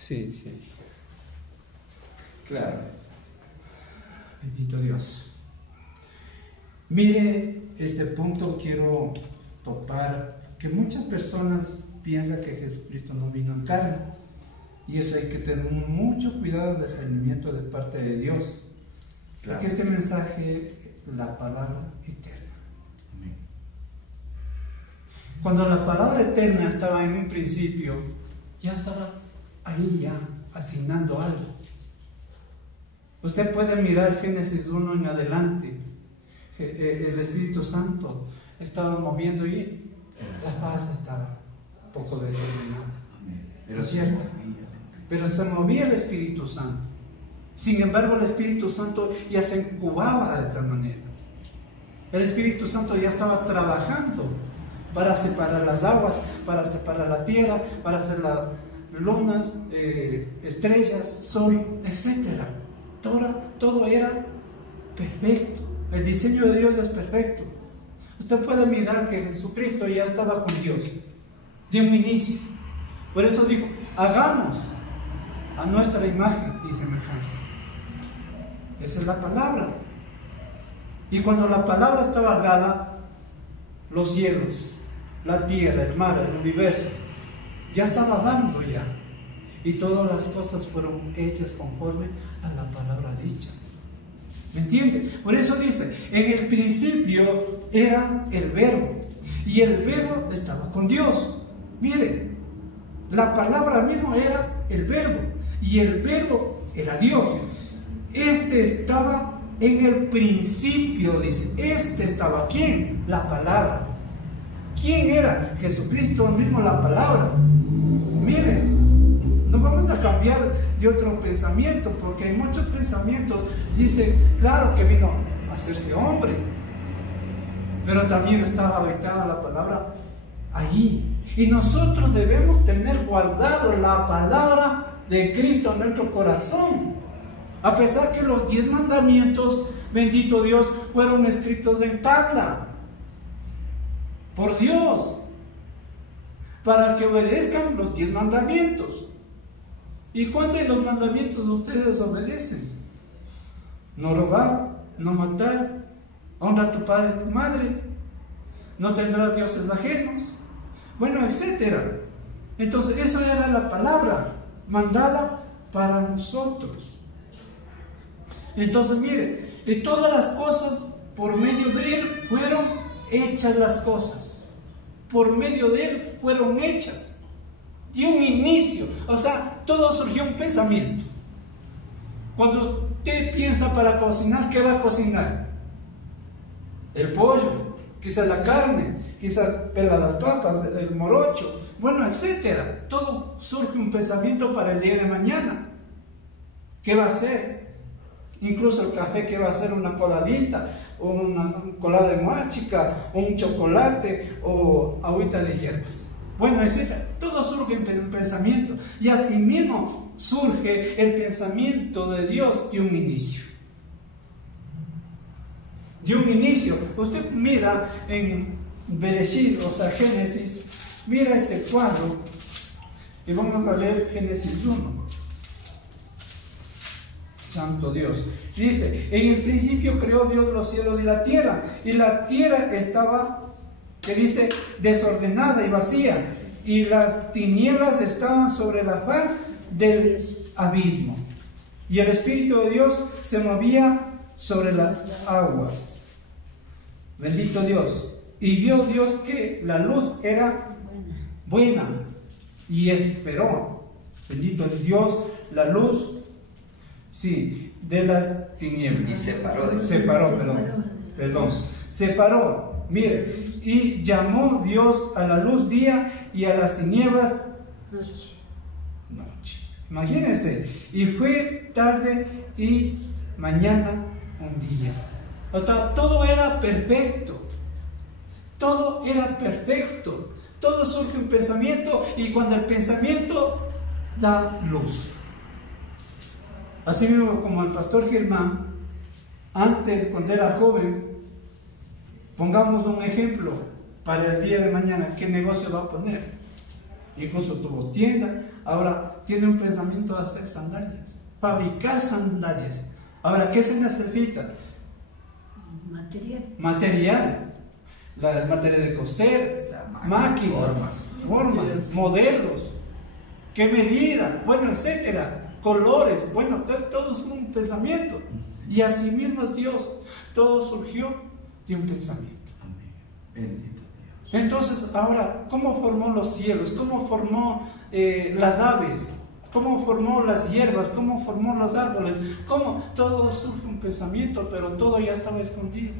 Sí, sí. Claro. Bendito Dios. Mire, este punto quiero topar, que muchas personas piensan que Jesucristo no vino en carne, y eso hay que tener mucho cuidado de discernimiento de parte de Dios, Claro. porque este mensaje, la palabra eterna. Amén. Cuando la palabra eterna estaba en un principio, ya estaba ahí ya asignando algo. Usted puede mirar Génesis 1 en adelante. El Espíritu Santo estaba moviendo y la paz estaba un poco desordenada. Amén. Pero cierto. Pero se movía el Espíritu Santo. Sin embargo, el Espíritu Santo ya se incubaba de tal manera. El Espíritu Santo ya estaba trabajando para separar las aguas, para separar la tierra, para hacer las lunas, estrellas, sol, etc. Todo era perfecto. El diseño de Dios es perfecto. Usted puede mirar que Jesucristo ya estaba con Dios de un inicio. Por eso dijo, hagamos a nuestra imagen y semejanza. Esa es la palabra. Y cuando la palabra estaba dada, los cielos, la tierra, el mar, el universo, ya estaba dando ya. Y todas las cosas fueron hechas conforme a la palabra dicha. ¿Me entiende? Por eso dice, en el principio era el verbo, y el verbo estaba con Dios. Mire, la palabra misma era el verbo, y el verbo era Dios. Este estaba en el principio, dice. Este estaba, ¿quién? La palabra. ¿Quién era? Jesucristo mismo, la palabra. Miren, no vamos a cambiar de otro pensamiento, porque hay muchos pensamientos. Dice, claro que vino a hacerse hombre, pero también estaba habitada la palabra ahí. Y nosotros debemos tener guardado la palabra de Cristo en nuestro corazón. A pesar que los 10 mandamientos, bendito Dios, fueron escritos en tabla por Dios, para que obedezcan los 10 mandamientos. ¿Y cuántos de los mandamientos ustedes obedecen? No robar, no matar, honra a tu padre y tu madre, no tendrás dioses ajenos, bueno, etcétera. Entonces esa era la palabra mandada para nosotros. Entonces mire, y todas las cosas por medio de Él fueron hechas las cosas. Por medio de Él fueron hechas. De un inicio, o sea, todo surgió un pensamiento. Cuando usted piensa para cocinar, ¿qué va a cocinar? El pollo, quizás la carne, quizás pela las papas, el morocho, bueno, etcétera. Todo surge un pensamiento para el día de mañana. ¿Qué va a hacer? Incluso el café, ¿qué va a hacer? Una coladita, o una colada de machica, o un chocolate, o agüita de hierbas. Bueno, etcétera. Todo surge en pensamiento. Y así mismo surge el pensamiento de Dios de un inicio. De un inicio. Usted mira en Bereshit, o sea, Génesis, mira este cuadro, y vamos a leer Génesis 1. Santo Dios. Dice, en el principio creó Dios los cielos y la tierra estaba, que dice, desordenada y vacía, y las tinieblas estaban sobre la faz del abismo, y el Espíritu de Dios se movía sobre las aguas. Bendito Dios. Y vio Dios que la luz era buena, y esperó. Bendito Dios, la luz, sí, de las tinieblas. Y separó. Separó, mire, y llamó Dios a la luz día y a las tinieblas noche. Imagínense, y fue tarde y mañana un día. O sea, todo era perfecto. Todo era perfecto. Todo surge un pensamiento, y cuando el pensamiento da luz. Así mismo como el pastor Germán, antes, cuando era joven, pongamos un ejemplo para el día de mañana, ¿qué negocio va a poner? Incluso tuvo tienda, ahora tiene un pensamiento de hacer sandalias, fabricar sandalias. Ahora, ¿qué se necesita? Material. La materia de coser, máquinas, formas, modelos, qué medida, bueno, etcétera, colores, bueno, todo es un pensamiento. Y así mismo es Dios, todo surgió de un pensamiento. Amén. Bendito Dios. Entonces, ahora, ¿cómo formó los cielos? ¿Cómo formó las aves? ¿Cómo formó las hierbas? ¿Cómo formó los árboles? ¿Cómo? Todo surge un pensamiento, pero todo ya estaba escondido.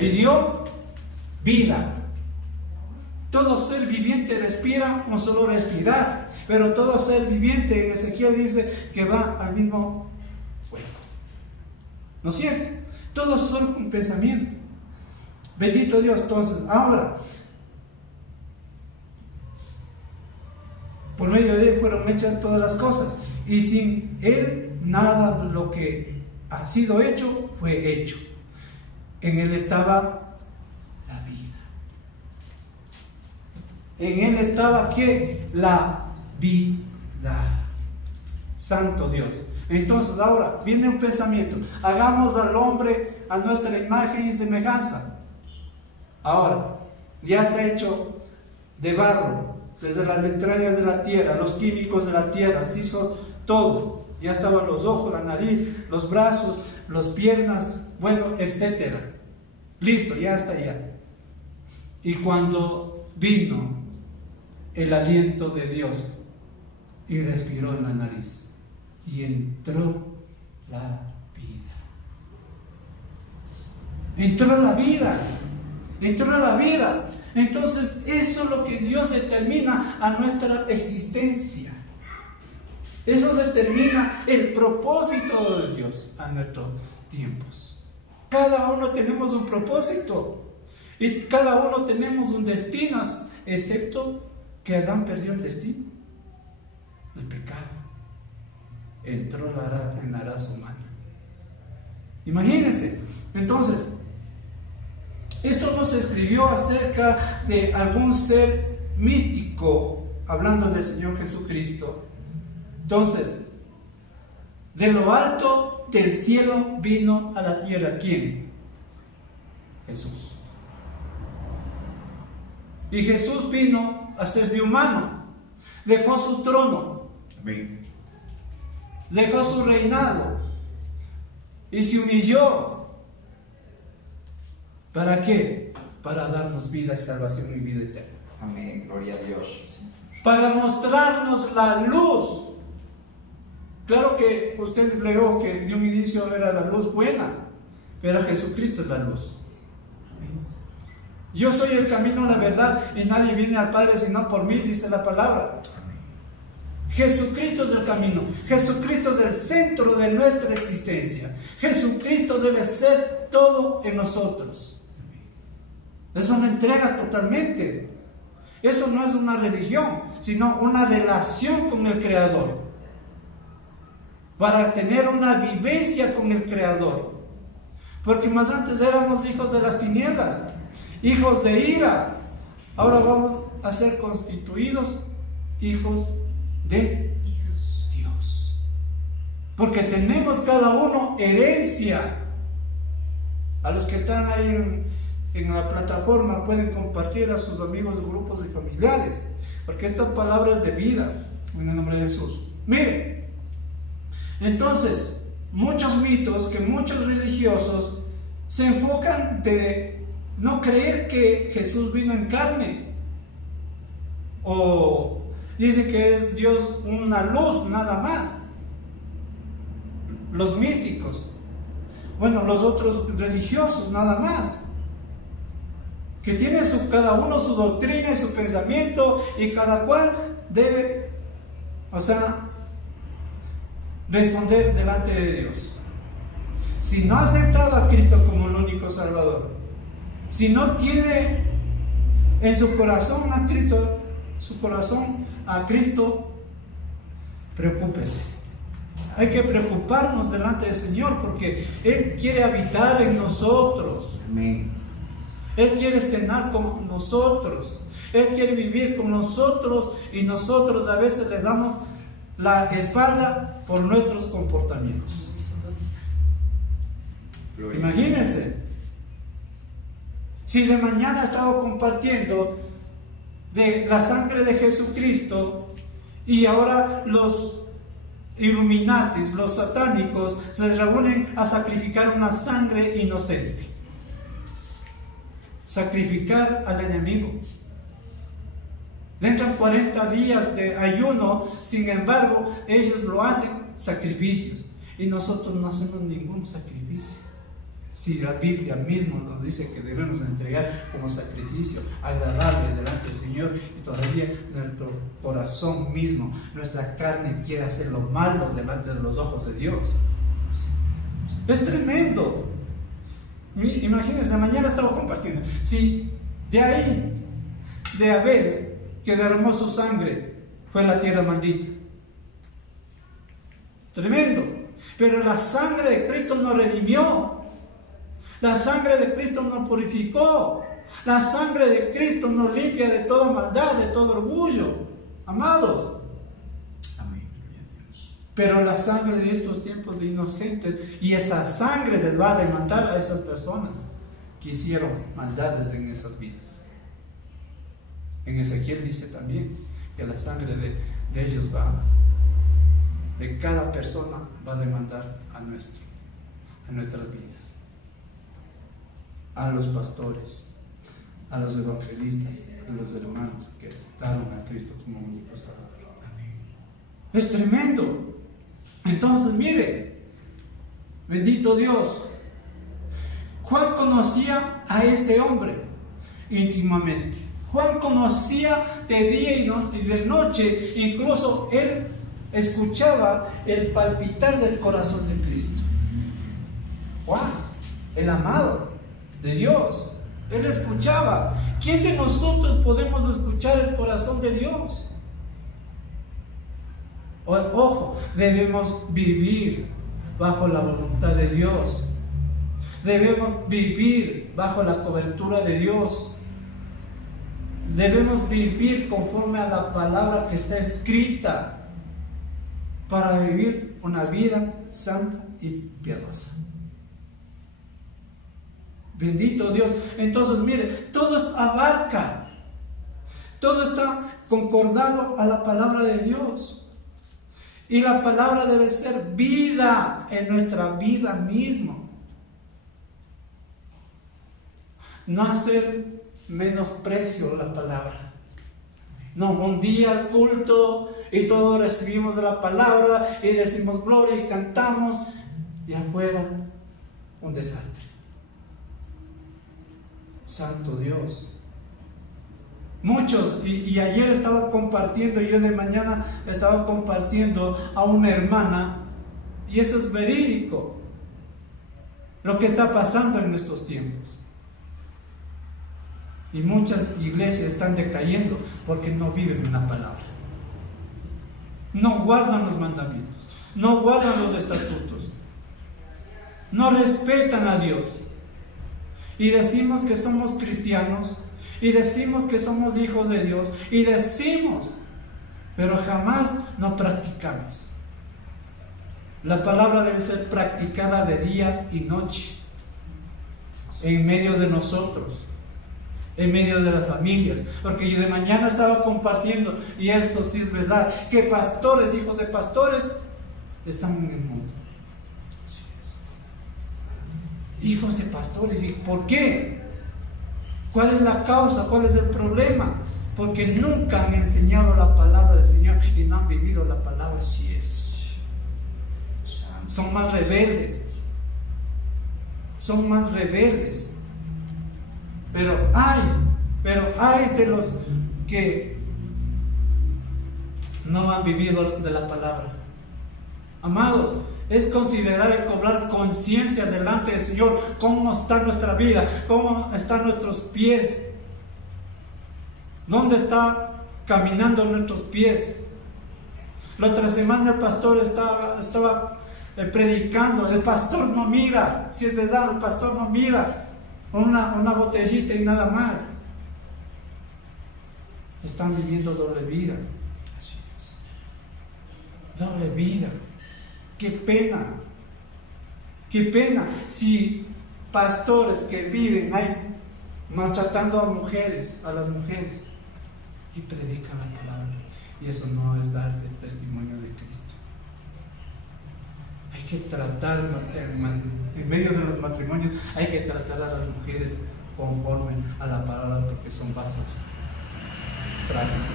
Y dio vida. Todo ser viviente respira con solo respirar, pero todo ser viviente, en Ezequiel dice que va al mismo fuego. ¿No es cierto? Todo surge un pensamiento. Bendito Dios. Entonces, ahora, por medio de Él fueron hechas todas las cosas, y sin Él nada de lo que ha sido hecho fue hecho. En Él estaba la vida. En Él estaba ¿qué? La vida. Santo Dios. Entonces ahora viene un pensamiento: hagamos al hombre a nuestra imagen y semejanza. Ahora, ya está hecho de barro, desde las entrañas de la tierra, los químicos de la tierra, se hizo todo. Ya estaban los ojos, la nariz, los brazos, las piernas, bueno, etcétera. Listo, ya está ya. Y cuando vino el aliento de Dios y respiró en la nariz y entró la vida. Entró la vida. Entró la vida. Entonces eso es lo que Dios determina a nuestra existencia. Eso determina el propósito de Dios a nuestros tiempos. Cada uno tenemos un propósito y cada uno tenemos un destino, excepto que Adán perdió el destino, el pecado. Entró en la raza humana. Imagínense. Entonces, esto no se escribió acerca de algún ser místico, hablando del Señor Jesucristo. Entonces, de lo alto del cielo vino a la tierra. ¿Quién? Jesús. Y Jesús vino a hacerse humano. Dejó su trono. Amén. Dejó su reinado. Y se humilló. ¿Para qué? Para darnos vida y salvación y vida eterna. Amén. Gloria a Dios. Para mostrarnos la luz. Claro que usted leyó que de un inicio era la luz buena, pero Jesucristo es la luz. Yo soy el camino, la verdad, y nadie viene al Padre sino por mí, dice la palabra. Jesucristo es el camino. Jesucristo es el centro de nuestra existencia. Jesucristo debe ser todo en nosotros. Es una entrega totalmente. Eso no es una religión, sino una relación con el Creador. Para tener una vivencia con el Creador. Porque más antes éramos hijos de las tinieblas, hijos de ira. Ahora vamos a ser constituidos hijos de Dios. Porque tenemos cada uno herencia. A los que están ahí en la plataforma pueden compartir a sus amigos, grupos y familiares. Porque esta palabra es de vida, en el nombre de Jesús. Miren. Entonces, muchos mitos que muchos religiosos se enfocan de no creer que Jesús vino en carne, o dicen que es Dios una luz nada más. Los místicos, bueno, los otros religiosos nada más, que tienen cada uno su doctrina y su pensamiento, y cada cual debe, responder delante de Dios. Si no ha aceptado a Cristo como el único Salvador, si no tiene en su corazón a Cristo, preocúpese. Hay que preocuparnos delante del Señor, porque Él quiere habitar en nosotros. Amén. Él quiere cenar con nosotros. Él quiere vivir con nosotros y nosotros a veces le damos la espalda por nuestros comportamientos. Imagínense, si de mañana estaba compartiendo de la sangre de Jesucristo y ahora los Illuminatis, los satánicos, se reúnen a sacrificar una sangre inocente, sacrificar al enemigo. Dentro de 40 días de ayuno, sin embargo, ellos lo hacen sacrificios y nosotros no hacemos ningún sacrificio. Si la Biblia mismo nos dice que debemos entregar como sacrificio agradable delante del Señor, y todavía nuestro corazón mismo, nuestra carne quiere hacer lo malo delante de los ojos de Dios. Es tremendo. Imagínense, mañana estaba compartiendo. Si de ahí, de Abel, que derramó su sangre, fue la tierra maldita. Tremendo. Pero la sangre de Cristo nos redimió. La sangre de Cristo nos purificó. La sangre de Cristo nos limpia de toda maldad, de todo orgullo. Amados. Amén. Pero la sangre de estos tiempos de inocentes, y esa sangre les va a demandar a esas personas que hicieron maldades en esas vidas. En Ezequiel dice también que la sangre de ellos de cada persona va a demandar a nuestras vidas. A los pastores, a los evangelistas, a los hermanos que aceptaron a Cristo como único Salvador. Es tremendo. Entonces, mire, bendito Dios, Juan conocía a este hombre íntimamente. Juan conocía de día y de noche, incluso él escuchaba el palpitar del corazón de Cristo. Juan, el amado de Dios, él escuchaba. ¿Quién de nosotros podemos escuchar el corazón de Dios? Ojo, debemos vivir bajo la voluntad de Dios. Debemos vivir bajo la cobertura de Dios. Debemos vivir conforme a la palabra que está escrita para vivir una vida santa y piadosa. Bendito Dios. Entonces, mire, todo abarca, todo está concordado a la palabra de Dios. Y la palabra debe ser vida en nuestra vida misma. No hacer menosprecio a la palabra. No, un día al culto y todos recibimos de la palabra y decimos gloria y cantamos, y afuera un desastre. Santo Dios. Muchos, y ayer estaba compartiendo, yo de mañana estaba compartiendo a una hermana, y eso es verídico, lo que está pasando en estos tiempos. Y muchas iglesias están decayendo porque no viven en la palabra, no guardan los mandamientos, no guardan los estatutos, no respetan a Dios. Y decimos que somos cristianos, y decimos que somos hijos de Dios, y decimos, pero jamás no practicamos. La palabra debe ser practicada de día y noche, en medio de nosotros, en medio de las familias. Porque yo de mañana estaba compartiendo, y eso sí es verdad, que pastores, hijos de pastores, están en el mundo. Hijos de pastores. ¿Y por qué? ¿Cuál es la causa? ¿Cuál es el problema? Porque nunca han enseñado la palabra del Señor y no han vivido la palabra. Así es. Son más rebeldes. Son más rebeldes. Pero hay de los que no han vivido de la palabra. Amados, es considerar y cobrar conciencia delante del Señor, cómo está nuestra vida, cómo están nuestros pies, dónde está caminando nuestros pies. La otra semana el pastor estaba predicando, el pastor no mira, si es verdad, el pastor no mira, una botellita y nada más. están viviendo doble vida. Así es. Doble vida. Qué pena. Qué pena si pastores que viven ahí maltratando a las mujeres, y predican la palabra. Y eso no es dar el testimonio de Cristo. Hay que tratar, en medio de los matrimonios, hay que tratar a las mujeres conforme a la palabra, porque son vasos frágiles.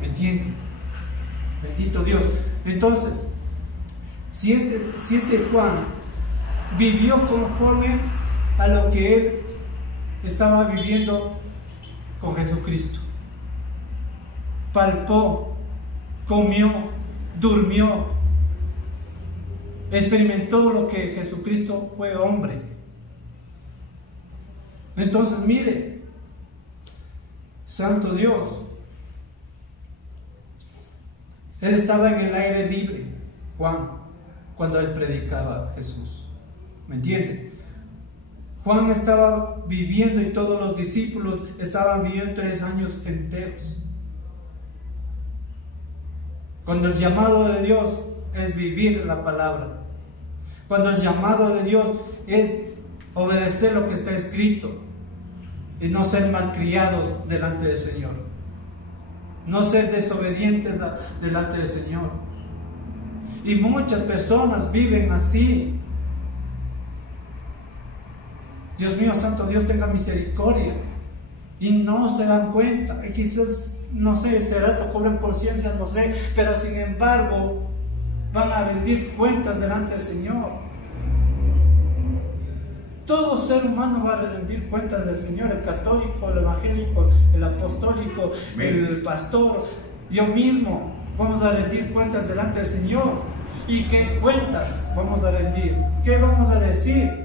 ¿Me entienden? Bendito Dios. Entonces, si este Juan vivió conforme a lo que él estaba viviendo con Jesucristo, palpó, comió, durmió, experimentó lo que Jesucristo fue hombre. Entonces mire, Santo Dios, él estaba en el aire libre, Juan, cuando él predicaba a Jesús. ¿Me entiende? Juan estaba viviendo y todos los discípulos estaban viviendo 3 años enteros. Cuando el llamado de Dios es vivir la palabra, cuando el llamado de Dios es obedecer lo que está escrito y no ser malcriados delante del Señor, no ser desobedientes delante del Señor. Y muchas personas viven así. Dios mío, Santo Dios, tenga misericordia. Y no se dan cuenta. Y quizás, no sé, será que cobran conciencia, no sé. Pero sin embargo, van a rendir cuentas delante del Señor. Todo ser humano va a rendir cuentas del Señor. El católico, el evangélico, el apostólico, el pastor, yo mismo. Vamos a rendir cuentas delante del Señor. ¿Y qué cuentas vamos a rendir? ¿Qué vamos a decir?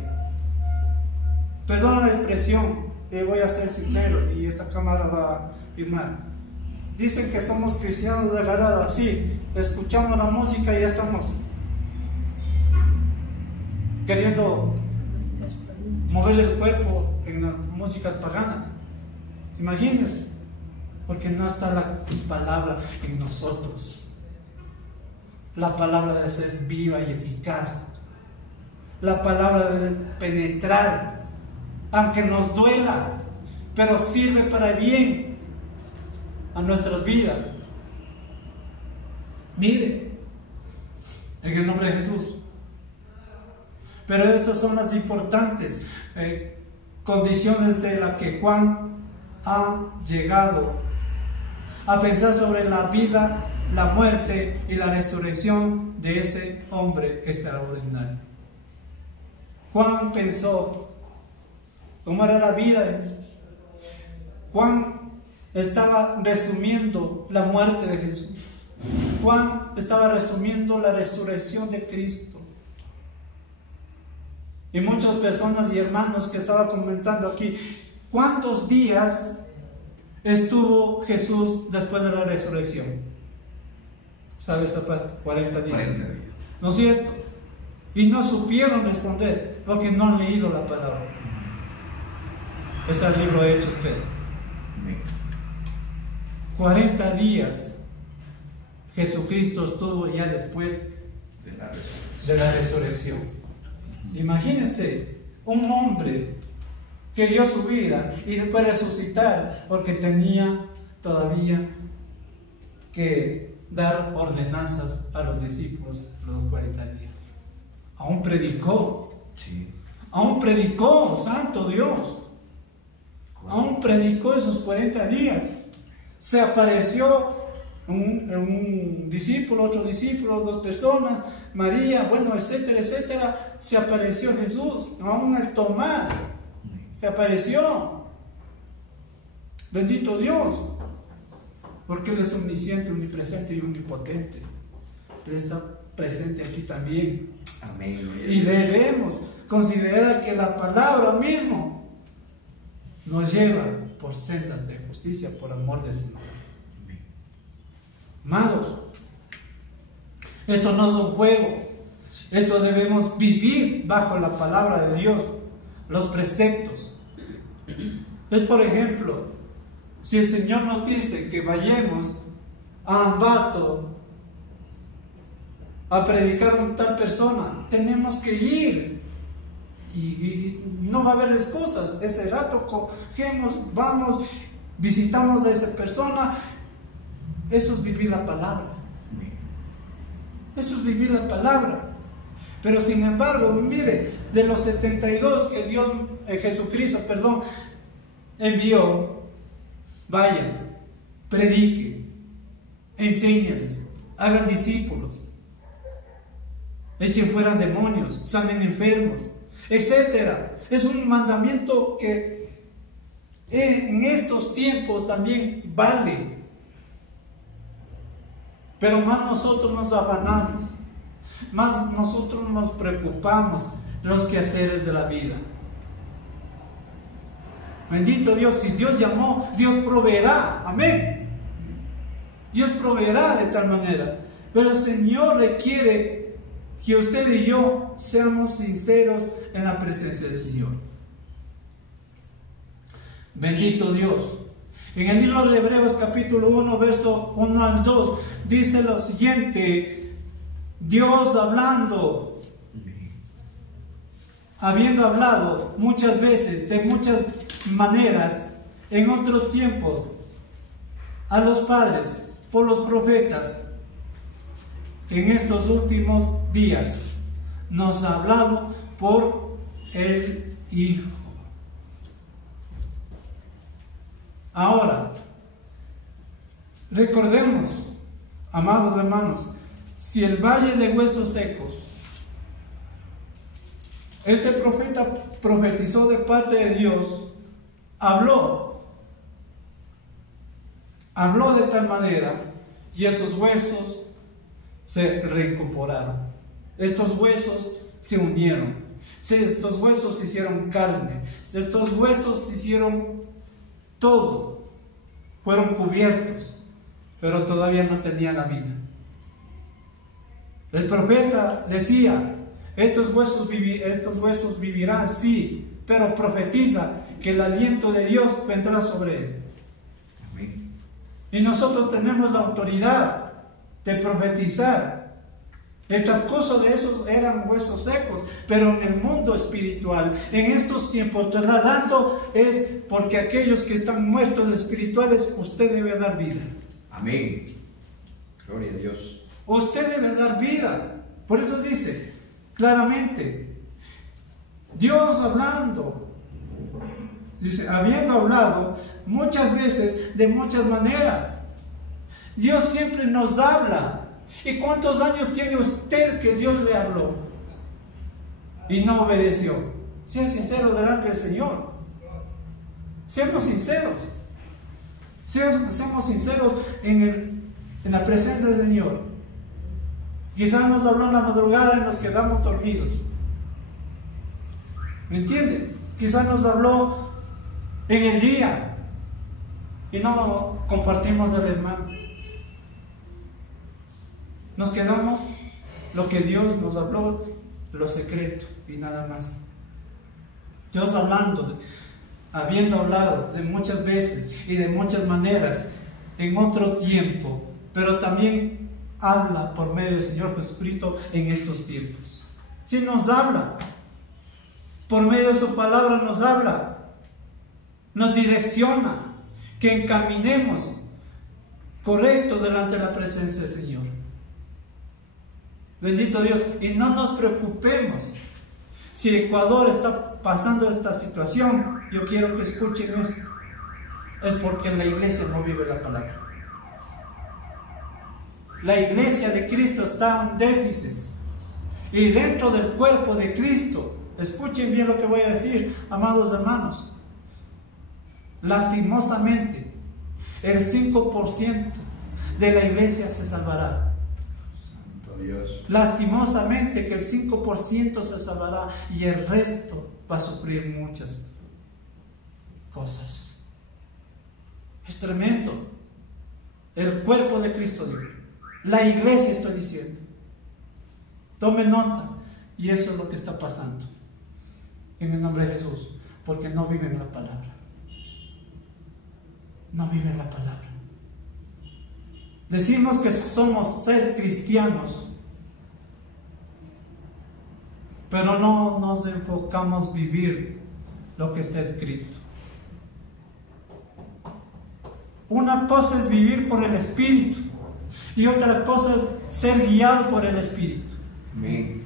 Perdona la expresión, voy a ser sincero y esta cámara va a filmar. Dicen que somos cristianos de agarrado así, escuchamos la música y ya estamos queriendo mover el cuerpo en las músicas paganas. Imagínense, porque no está la palabra en nosotros. La palabra debe ser viva y eficaz. La palabra debe penetrar, aunque nos duela, pero sirve para bien a nuestras vidas. Mire, en el nombre de Jesús. Pero estas son las importantes condiciones de las que Juan ha llegado a pensar sobre la vida, la muerte y la resurrección de ese hombre extraordinario. Juan pensó cómo era la vida de Jesús. Juan estaba resumiendo la muerte de Jesús. Juan estaba resumiendo la resurrección de Cristo. Y muchas personas y hermanos que estaban comentando aquí, ¿cuántos días estuvo Jesús después de la resurrección? ¿Sabes esa parte? 40 días. 40 días. ¿No es cierto? Y no supieron responder porque no han leído la palabra. Está el libro de Hechos 3. 40 días Jesucristo estuvo ya después de la resurrección. Imagínense un hombre que dio su vida y después resucitar porque tenía todavía que dar ordenanzas a los discípulos los 40 días. Aún predicó. Sí. Aún predicó, santo Dios. Aún predicó esos 40 días. Se apareció un discípulo, otro discípulo, 2 personas, María, bueno, etcétera, etcétera. Se apareció Jesús. Aún el Tomás se apareció. Bendito Dios, porque Él es omnisciente, omnipresente y omnipotente. Él está presente aquí también. Amén. Y debemos considerar que la palabra mismo nos lleva por sendas de justicia, por amor de su nombre. Amados, esto no es un juego. Eso debemos vivir bajo la palabra de Dios, los preceptos. Es, por ejemplo, Si el Señor nos dice que vayamos a Ambato a predicar a tal persona, tenemos que ir. Y no va a haber excusas. Ese rato cogemos, vamos, visitamos a esa persona. Eso es vivir la palabra. Eso es vivir la palabra. Pero sin embargo, mire, de los 72 que Jesucristo envió, vayan, prediquen, enséñales, hagan discípulos, echen fuera demonios, sanen enfermos, etcétera. Es un mandamiento que en estos tiempos también vale. Pero más nosotros nos afanamos, más nosotros nos preocupamos los quehaceres de la vida. Bendito Dios, si Dios llamó, Dios proveerá, amén. Dios proveerá de tal manera. Pero el Señor requiere que usted y yo seamos sinceros en la presencia del Señor. Bendito Dios. En el libro de Hebreos capítulo 1, verso 1 al 2, dice lo siguiente: Dios habiendo hablado muchas veces, de muchas maneras, en otros tiempos, a los padres, por los profetas, en estos últimos días, nos ha hablado por el Hijo. Ahora, recordemos, amados hermanos, si el valle de huesos secos, este profeta profetizó de parte de Dios, habló de tal manera, y esos huesos se reincorporaron, estos huesos se unieron, estos huesos se hicieron carne, estos huesos se hicieron todo, fueron cubiertos, pero todavía no tenían la vida. El profeta decía: estos huesos vivirán, sí, pero profetiza que el aliento de Dios vendrá sobre él. Amén. Y nosotros tenemos la autoridad de profetizar. El transcurso de esos eran huesos secos, pero en el mundo espiritual, en estos tiempos, trasladando es porque aquellos que están muertos espirituales, usted debe dar vida. Amén. Gloria a Dios. Usted debe dar vida. Por eso dice claramente, Dios hablando, dice, habiendo hablado muchas veces, de muchas maneras. Dios siempre nos habla. ¿Y cuántos años tiene usted que Dios le habló y no obedeció? Sea sincero delante del Señor. Seamos sinceros. Seamos sinceros en la presencia del Señor. Quizás nos habló en la madrugada y nos quedamos dormidos. ¿Me entienden? Quizás nos habló en el día y no compartimos el hermano. Nos quedamos lo que Dios nos habló, lo secreto y nada más. Dios habiendo hablado de muchas veces y de muchas maneras en otro tiempo, pero también habla por medio del Señor Jesucristo en estos tiempos. Si nos habla, por medio de su palabra nos habla, nos direcciona, que encaminemos correcto delante de la presencia del Señor. Bendito Dios. Y no nos preocupemos si Ecuador está pasando esta situación. Yo quiero que escuchen esto. Es porque la iglesia no vive la palabra. La iglesia de Cristo está en déficit. Y dentro del cuerpo de Cristo, escuchen bien lo que voy a decir, amados hermanos, lastimosamente el 5% de la iglesia se salvará. Dios. Lastimosamente que el 5% se salvará y el resto va a sufrir muchas cosas. Es tremendo. El cuerpo de Cristo, la iglesia, estoy diciendo. Tome nota. Y eso es lo que está pasando en el nombre de Jesús, porque no viven la palabra. no viven la palabra. Decimos que somos ser cristianos, pero no nos enfocamos a vivir lo que está escrito. Una cosa es vivir por el Espíritu y otra cosa es ser guiado por el Espíritu. Amén.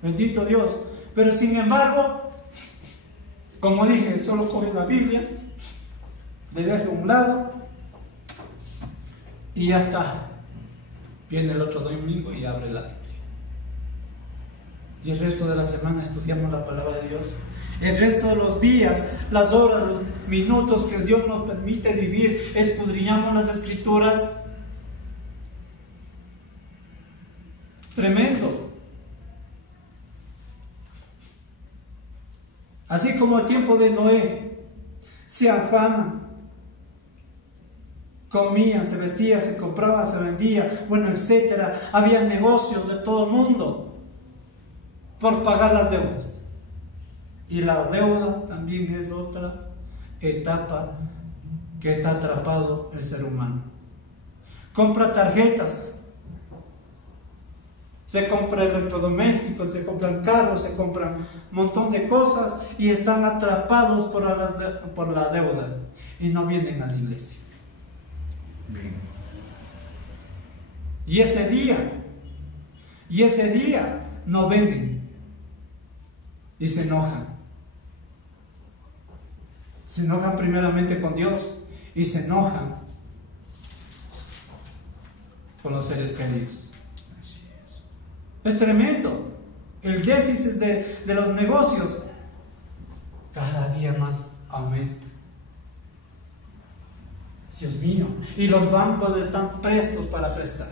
Bendito Dios. Pero sin embargo, como dije, solo coge la Biblia, le deja a un lado y ya está. Viene el otro domingo y abre la Biblia. Y el resto de la semana estudiamos la palabra de Dios. El resto de los días, las horas, los minutos que Dios nos permite vivir, escudriñamos las Escrituras. Tremendo. Así como el tiempo de Noé, se afanan, comían, se vestían, se compraban, se vendían, bueno, etcétera. Había negocios de todo el mundo por pagar las deudas. Y la deuda también es otra etapa que está atrapado el ser humano. Compra tarjetas, se compra electrodomésticos, se compran carros, se compran un montón de cosas y están atrapados por la deuda y no vienen a la iglesia. Y ese día no venden y se enojan. Se enojan primeramente con Dios y se enojan con los seres queridos. Es tremendo. El déficit de los negocios cada día más aumenta. Dios mío. Y los bancos están prestos para prestar.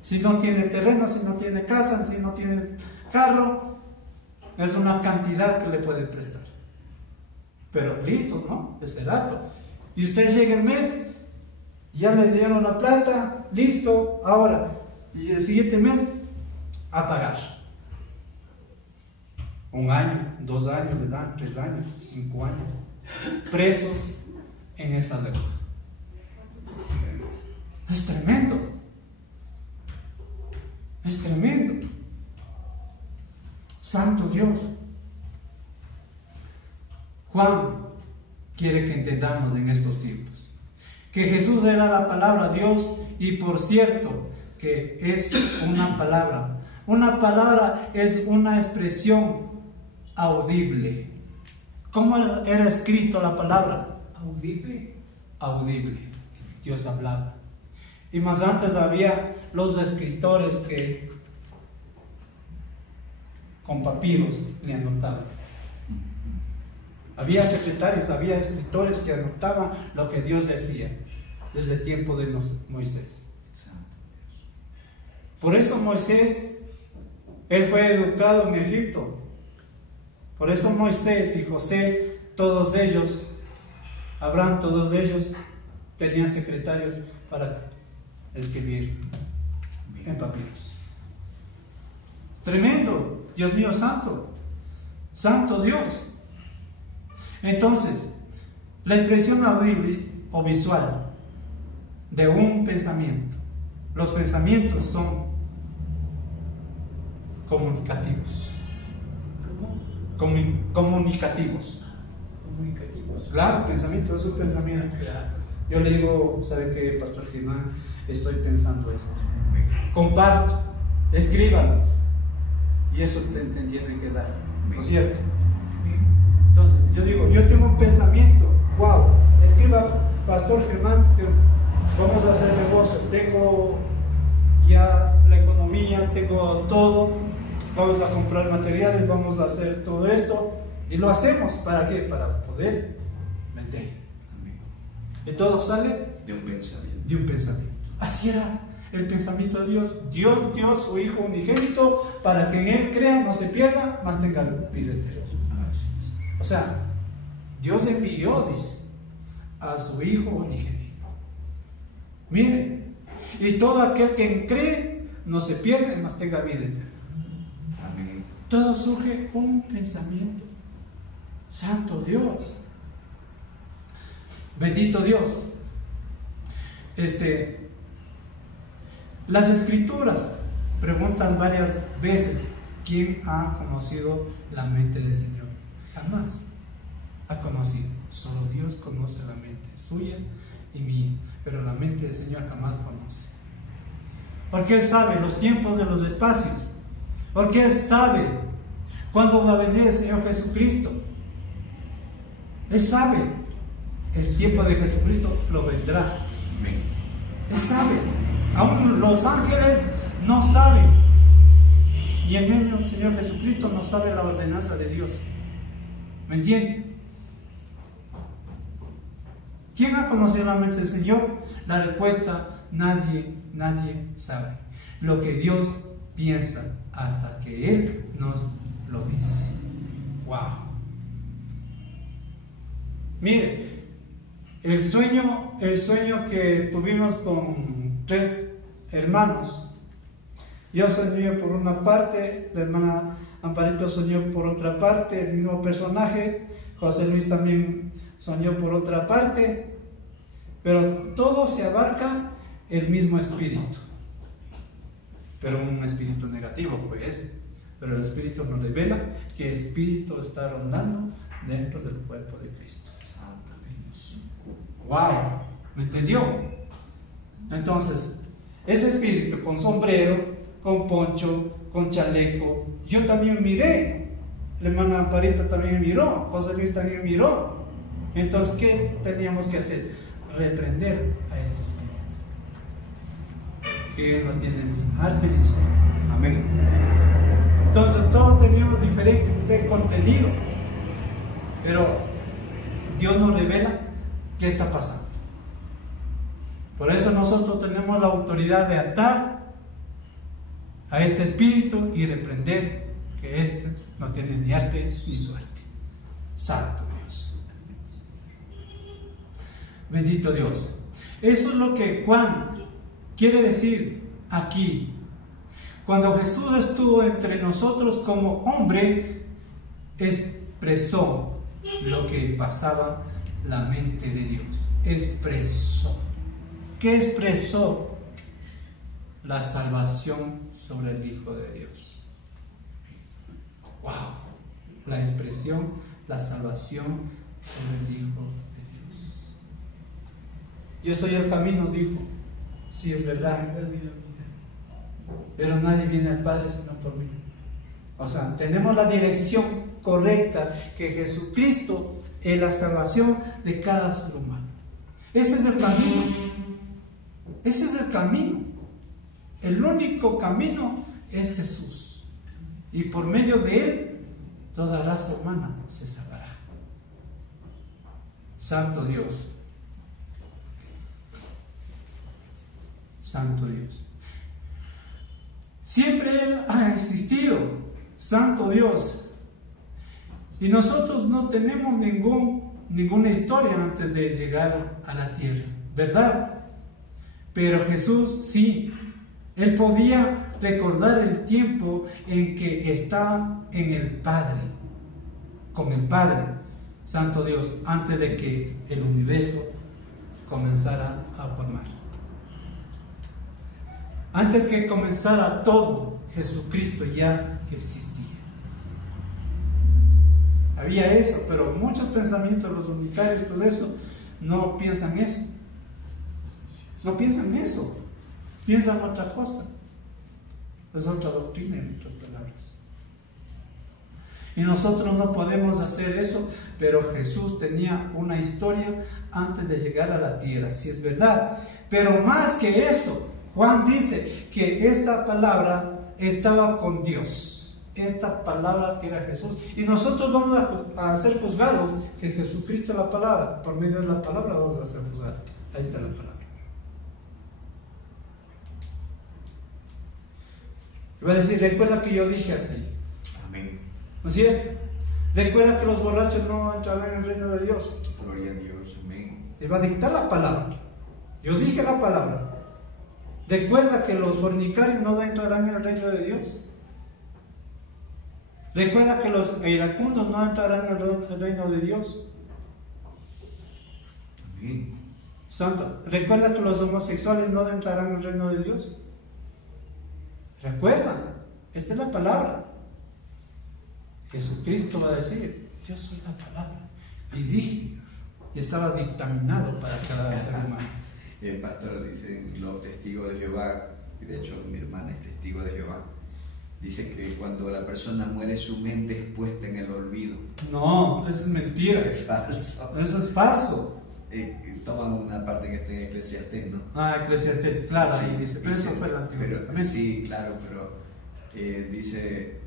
Si no tiene terreno, si no tiene casa, si no tiene carro, es una cantidad que le puede prestar. Pero listos, ¿no? Ese dato. Y usted llega el mes, ya le dieron la plata, listo, ahora, y el siguiente mes, a pagar. 1 año, 2 años le dan, 3 años, 5 años, presos en esa deuda. Es tremendo. Es tremendo. Santo Dios. Juan quiere que entendamos en estos tiempos que Jesús era la palabra de Dios, y por cierto que es una palabra. Una palabra es una expresión audible. ¿Cómo era escrito la palabra? Audible. Audible. Dios hablaba. Y más antes había los escritores que con papiros le anotaban. Había secretarios, había escritores que anotaban lo que Dios decía desde el tiempo de Moisés. Por eso Moisés, él fue educado en Egipto. Por eso Moisés y José, todos ellos, Abraham, todos ellos tenían secretarios para escribir en papiros. Tremendo, Dios mío santo, santo Dios. Entonces, la expresión audible o visual de un pensamiento. Los pensamientos son comunicativos. Comunicativos. Claro, pensamiento es un pensamiento. Yo le digo, ¿sabe qué, Pastor Germán? Estoy pensando esto. Comparto, escriban. Y eso te tiene que dar, ¿no es cierto? Entonces, yo digo, yo tengo un pensamiento, wow, escriba, Pastor Germán, que vamos a hacer negocio, tengo ya la economía, tengo todo, vamos a comprar materiales, vamos a hacer todo esto, y lo hacemos, ¿para qué? Para poder vender. Y todo sale de un pensamiento. De un pensamiento. Así era el pensamiento de Dios. Dios dio a su Hijo unigénito para que en Él crea, no se pierda, mas tenga vida eterna. O sea, Dios envió, dice, a su Hijo unigénito. Mire, y todo aquel que cree no se pierde, mas tenga vida eterna. Amén. Todo surge un pensamiento. Santo Dios. Bendito Dios. Las escrituras preguntan varias veces: ¿quién ha conocido la mente del Señor? Jamás ha conocido. Solo Dios conoce la mente suya y mía, pero la mente del Señor jamás conoce. Porque Él sabe los tiempos de los espacios. Porque Él sabe cuándo va a venir el Señor Jesucristo. Él sabe el tiempo de Jesucristo lo vendrá. Él sabe. Aún los ángeles no saben. Y en medio del Señor Jesucristo no sabe la ordenanza de Dios. ¿Me entienden? ¿Quién ha conocido la mente del Señor? La respuesta: nadie sabe. Lo que Dios piensa hasta que Él nos lo dice. ¡Wow! Mire, el sueño que tuvimos con 3 hermanos. Yo soñé por una parte, la hermana Amparito soñó por otra parte, el mismo personaje. José Luis también soñó por otra parte, pero todo se abarca el mismo espíritu, pero un espíritu negativo, pues. Pero el espíritu nos revela que el espíritu está rondando dentro del cuerpo de Cristo. ¡Wow! ¿Me entendió? Entonces, ese espíritu con sombrero, con poncho, con chaleco, yo también miré. La hermana Amparita también miró, José Luis también miró. Entonces, ¿qué teníamos que hacer? Reprender a este espíritu, que Él no tiene ni arte ni suerte. Amén. Entonces, todos teníamos diferente contenido, pero Dios nos revela qué está pasando. Por eso nosotros tenemos la autoridad de atar a este espíritu y reprender que este no tiene ni arte ni suerte. Santo Dios. Bendito Dios. Eso es lo que Juan quiere decir aquí. Cuando Jesús estuvo entre nosotros como hombre, expresó lo que pasaba la mente de Dios. Expresó. ¿Qué expresó? La salvación sobre el Hijo de Dios. ¡Wow! La expresión, la salvación sobre el Hijo de Dios. Yo soy el camino, dijo. Sí, es verdad. Pero nadie viene al Padre sino por mí. O sea, tenemos la dirección correcta, que Jesucristo es la salvación de cada ser humano. Ese es el camino. Ese es el camino. El único camino es Jesús. Y por medio de Él, toda raza humana se salvará. Santo Dios. Santo Dios. Siempre Él ha existido. Santo Dios. Y nosotros no tenemos ninguna historia antes de llegar a la tierra, ¿verdad? Pero Jesús sí. Él podía recordar el tiempo en que estaba en el Padre, con el Padre, Santo Dios, antes de que el universo comenzara a formar. Antes que comenzara todo, Jesucristo ya existía. Había eso, pero muchos pensamientos, los unitarios, todo eso, no piensan eso. No piensan eso. Piensan otra cosa. Es otra doctrina, en otras palabras. Y nosotros no podemos hacer eso, pero Jesús tenía una historia antes de llegar a la tierra, si es verdad. Pero más que eso, Juan dice que esta palabra estaba con Dios. Esta palabra que era Jesús. Y nosotros vamos a ser juzgados, que Jesucristo es la palabra. Por medio de la palabra vamos a ser juzgados. Ahí está la palabra. Va a decir, recuerda que yo dije así. Amén. ¿No es cierto? Recuerda que los borrachos no entrarán en el reino de Dios. Gloria a Dios. Amén. Él va a dictar la palabra. Yo dije la palabra. Recuerda que los fornicarios no entrarán en el reino de Dios. Recuerda que los iracundos no entrarán en el reino de Dios. Amén. Santo. ¿Recuerda que los homosexuales no entrarán en el reino de Dios? Recuerda, esta es la palabra. Jesucristo va a decir: yo soy la palabra. Y dije, y estaba dictaminado para cada ser humano. El pastor dice, los testigos de Jehová, y de hecho mi hermana es testigo de Jehová, dice que cuando la persona muere su mente es puesta en el olvido. No, eso es mentira. Es falso. Eso es falso. Toman una parte que está en Eclesiastés, ¿no? Eclesiastés, claro, Sí, ahí dice, pero eso fue el Antiguo Testamento. Sí, claro, pero dice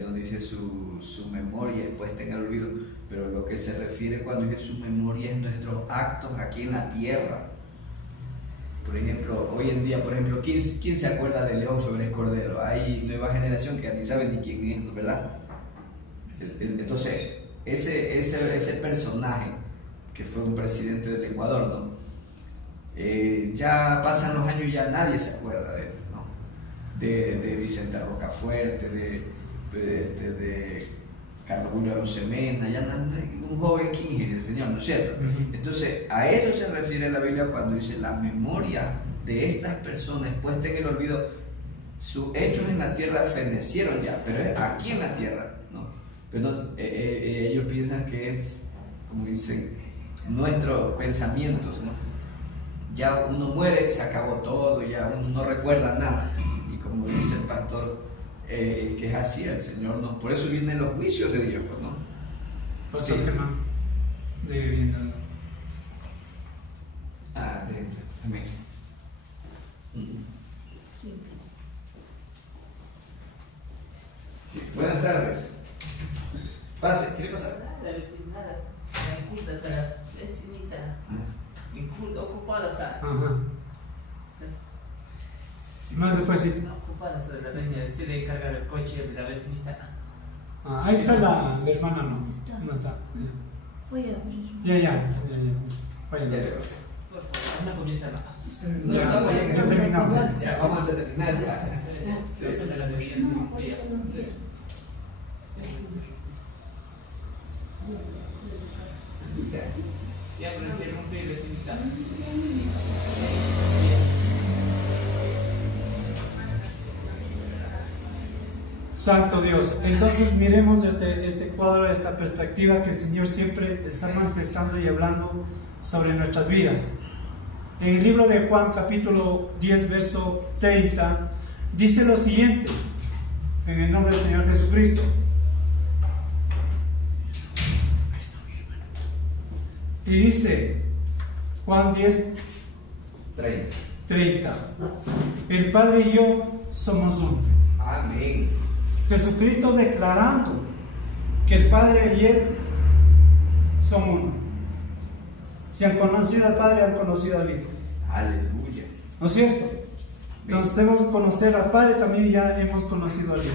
donde dice su memoria es puesta en el olvido, pero lo que se refiere cuando dice su memoria es nuestros actos aquí en la tierra. Por ejemplo, hoy en día, ¿quién se acuerda de León Febres Cordero? Hay nueva generación que ni sabe ni quién es, ¿verdad? Entonces, ese personaje que fue un presidente del Ecuador, ¿no? Ya pasan los años y ya nadie se acuerda de él, ¿no? De Vicente Rocafuerte, de Carlos Julio Arosemena, ya un joven, ¿quién es ese señor? ¿No es cierto? Entonces, a eso se refiere la Biblia cuando dice la memoria de estas personas puesta en el olvido. Sus hechos en la tierra fenecieron ya, pero es aquí en la tierra, ¿no? Pero ellos piensan que es, como dicen, nuestros pensamientos, ¿no? Ya uno muere, se acabó todo, ya uno no recuerda nada. Y como dice el pastor, que es así, el Señor no. Por eso vienen los juicios de Dios, ¿no? Pastor Sí. Germán, de vivienda. Amén. Sí. Buenas tardes. Pase, ¿quiere pasar? Nada. Inculta está la vecinita. Inculta, ocupada está. Ajá. Más despuésito. Ocupada está la doña, se le cargar el coche de la vecinita. Ahí está la hermana, no está. Voy a abrir. Ya. Vaya. Por favor, una comienza la. Ya terminamos. Ya, vamos a terminar ya. Se suena la bebida. Ya, pero interrumpí, vecinita. Santo Dios. Entonces miremos este cuadro, esta perspectiva que el Señor siempre está manifestando y hablando sobre nuestras vidas. En el libro de Juan, capítulo 10, verso 30, dice lo siguiente, en el nombre del Señor Jesucristo. Y dice, Juan 10, 30, el Padre y yo somos uno. Amén. Jesucristo declarando que el Padre y Él son uno. Si han conocido al Padre, han conocido al Hijo. Aleluya. ¿No es cierto? Entonces debemos conocer al Padre, también ya hemos conocido al Hijo.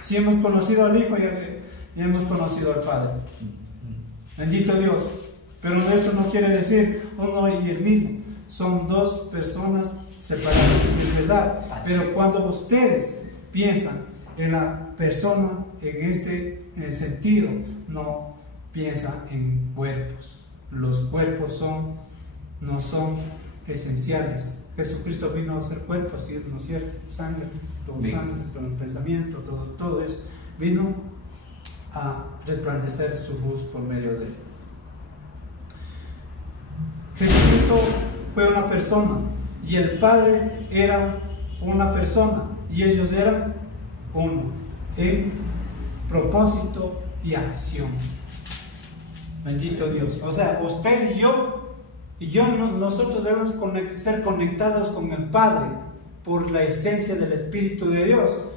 Si hemos conocido al Hijo, ya hemos conocido al Padre. Bendito Dios. Pero esto no quiere decir uno y el mismo. Son dos personas separadas, es verdad. Pero cuando ustedes piensan en la persona en este sentido, no piensan en cuerpos. Los cuerpos no son esenciales. Jesucristo vino a ser cuerpo, así ¿no es cierto? Sangre, todo pensamiento, todo eso. Vino a resplandecer su luz por medio de él. Jesucristo fue una persona y el Padre era una persona y ellos eran uno en propósito y acción. Bendito Dios. O sea, usted y yo nosotros debemos ser conectados con el Padre por la esencia del Espíritu de Dios.